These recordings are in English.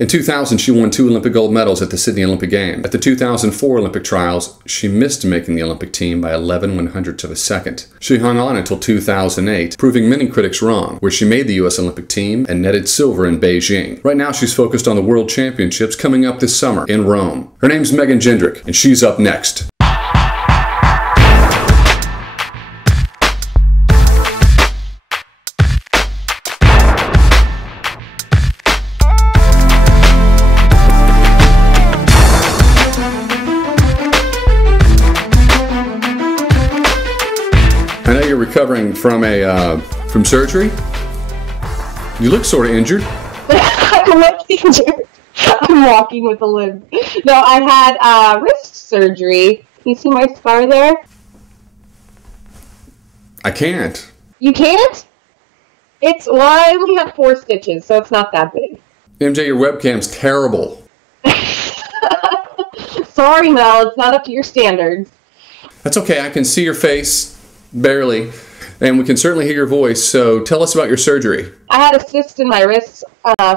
In 2000, she won 2 Olympic gold medals at the Sydney Olympic Games. At the 2004 Olympic trials, she missed making the Olympic team by 11/100ths of a second. She hung on until 2008, proving many critics wrong, where she made the U.S. Olympic team and netted silver in Beijing. Right now, she's focused on the World Championships coming up this summer in Rome. Her name's Megan Jendrick, and she's up next. I know you're recovering from surgery. You look sort of injured. I'm not injured. I'm walking with a limp. No, I had wrist surgery. You see my scar there? I can't. You can't? I only have 4 stitches, so it's not that big. MJ, your webcam's terrible. Sorry, Mel. It's not up to your standards. That's okay. I can see your face. Barely. And we can certainly hear your voice, so tell us about your surgery. I had a cyst in my wrist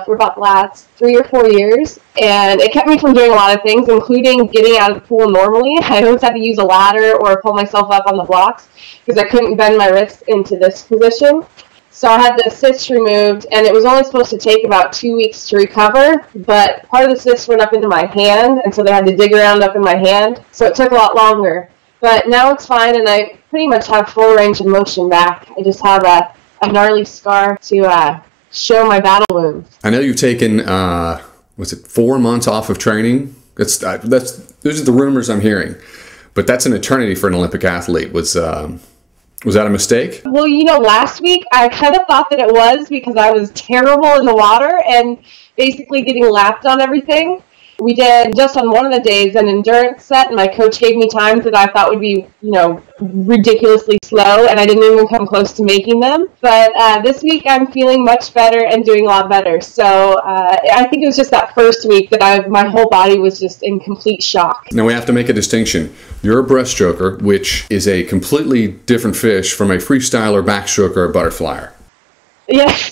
for about the last 3 or 4 years, and it kept me from doing a lot of things, including getting out of the pool normally. I always had to use a ladder or pull myself up on the blocks because I couldn't bend my wrist into this position. So I had the cyst removed, and it was only supposed to take about 2 weeks to recover, but part of the cyst went up into my hand, and so they had to dig around up in my hand, so it took a lot longer. But now it's fine, and I pretty much have full range of motion back. I just have a gnarly scar to show my battle wounds. I know you've taken, was it 4 months off of training? Those are the rumors I'm hearing. But that's an eternity for an Olympic athlete. Was that a mistake? Well, last week I kind of thought that it was because I was terrible in the water and basically getting lapped on everything. We did, just on one of the days, an endurance set, and my coach gave me times that I thought would be, ridiculously slow, and I didn't even come close to making them. But this week I'm feeling much better and doing a lot better. So I think it was just that first week that my whole body was just in complete shock. Now we have to make a distinction. You're a breaststroker, which is a completely different fish from a freestyler, backstroker, or butterflyer. Yes.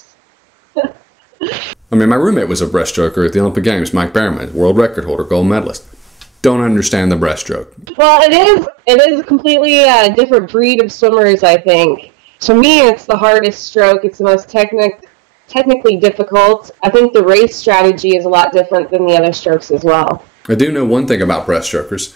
I mean, my roommate was a breaststroker at the Olympic Games, Mike Behrman, world record holder, gold medalist. Don't understand the breaststroke. Well, it is a completely different breed of swimmers, I think. To me, it's the hardest stroke. It's the most technically difficult. I think the race strategy is a lot different than the other strokes as well. I do know one thing about breaststrokers.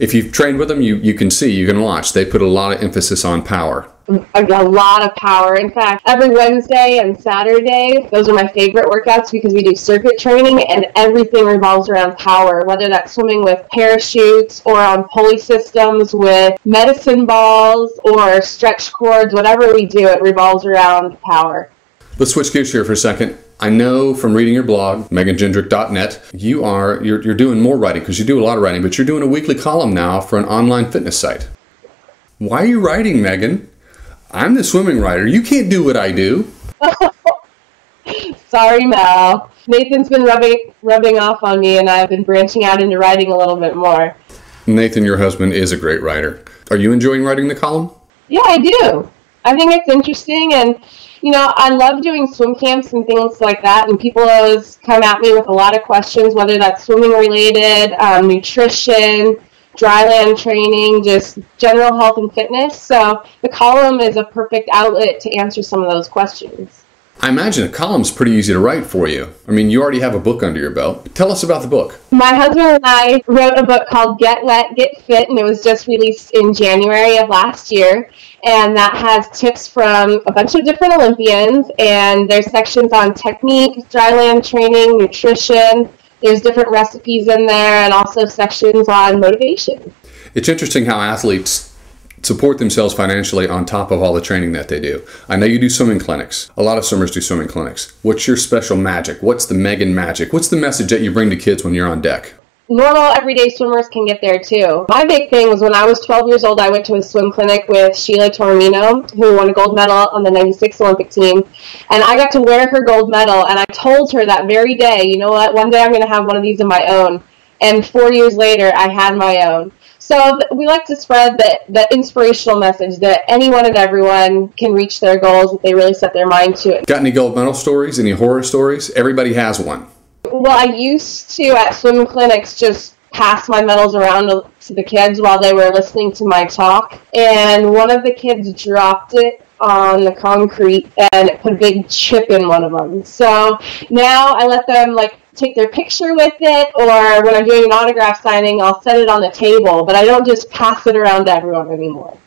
If you've trained with them, you can see, you can watch. They put a lot of emphasis on power. A lot of power. In fact, every Wednesday and Saturday, those are my favorite workouts because we do circuit training and everything revolves around power, whether that's swimming with parachutes or on pulley systems with medicine balls or stretch cords. Whatever we do, it revolves around power. Let's switch gears here for a second. I know from reading your blog, meganjendrick.net, you're doing more writing because you do a lot of writing, but you're doing a weekly column now for an online fitness site. Why are you writing, Megan? I'm the swimming writer. You can't do what I do. Sorry, Mel. Nathan's been rubbing off on me, and I've been branching out into writing a little bit more. Nathan, your husband, is a great writer. Are you enjoying writing the column? Yeah, I do. I think it's interesting, and I love doing swim camps and things like that, and people always come at me with a lot of questions, whether that's swimming related, nutrition, dryland training, just general health and fitness. So the column is a perfect outlet to answer some of those questions. I imagine a column's pretty easy to write for you. I mean, you already have a book under your belt. Tell us about the book. My husband and I wrote a book called Get Wet, Get Fit, and it was just released in January of last year. And that has tips from a bunch of different Olympians, and there's sections on technique, dryland training, nutrition. There's different recipes in there, and also sections on motivation. It's interesting how athletes support themselves financially on top of all the training that they do. I know you do swimming clinics. A lot of swimmers do swimming clinics. What's your special magic? What's the Megan magic? What's the message that you bring to kids when you're on deck? Normal, everyday swimmers can get there, too. My big thing was when I was 12 years old, I went to a swim clinic with Sheila Toromino, who won a gold medal on the 96 Olympic team. And I got to wear her gold medal, and I told her that very day, you know what, one day I'm going to have one of these of my own. And 4 years later, I had my own. So we like to spread the inspirational message that anyone and everyone can reach their goals if they really set their mind to it. Got any gold medal stories, any horror stories? Everybody has one. Well, I used to, at swim clinics, just pass my medals around to the kids while they were listening to my talk. And one of the kids dropped it on the concrete, and it put a big chip in one of them. So now I let them, like, take their picture with it, or when I'm doing an autograph signing, I'll set it on the table, but I don't just pass it around to everyone anymore.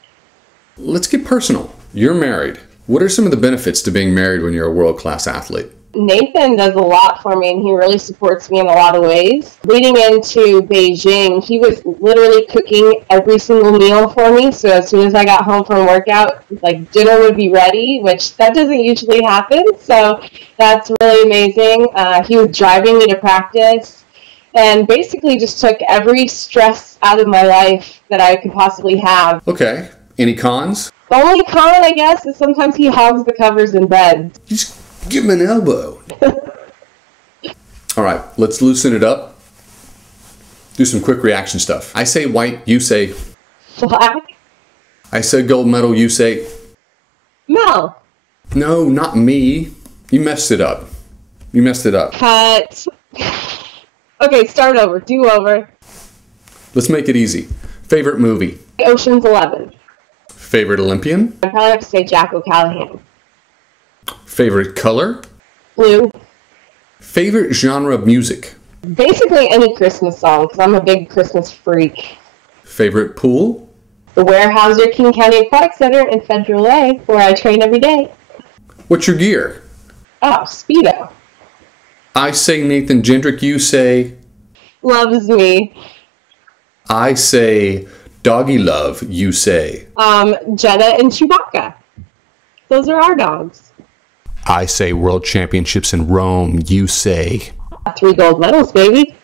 Let's get personal. You're married. What are some of the benefits to being married when you're a world-class athlete? Nathan does a lot for me, and he really supports me in a lot of ways. Leading into Beijing, he was literally cooking every single meal for me, so as soon as I got home from workout, like, dinner would be ready, which that doesn't usually happen, so that's really amazing. He was driving me to practice, and basically just took every stress out of my life that I could possibly have. Okay. Any cons? The only con, I guess, is sometimes he hogs the covers in bed. Just give him an elbow. All right, let's loosen it up. Do some quick reaction stuff. I say white, you say Black? I said gold medal, you say Mel. no, not me. You messed it up. You messed it up. Cut. Okay, start over. Do over. Let's make it easy. Favorite movie? Ocean's 11. Favorite Olympian? I'd probably have to say Jack O'Callahan. Favorite color? Blue. Favorite genre of music? Basically any Christmas song, because I'm a big Christmas freak. Favorite pool? The Weyerhaeuser King County Aquatic Center in Federal A, where I train every day. What's your gear? Oh, Speedo. I say Nathan Jendrick, you say Loves me. I say doggy love, you say Jenna and Chewbacca. Those are our dogs. I say world championships in Rome, you say 3 gold medals, baby.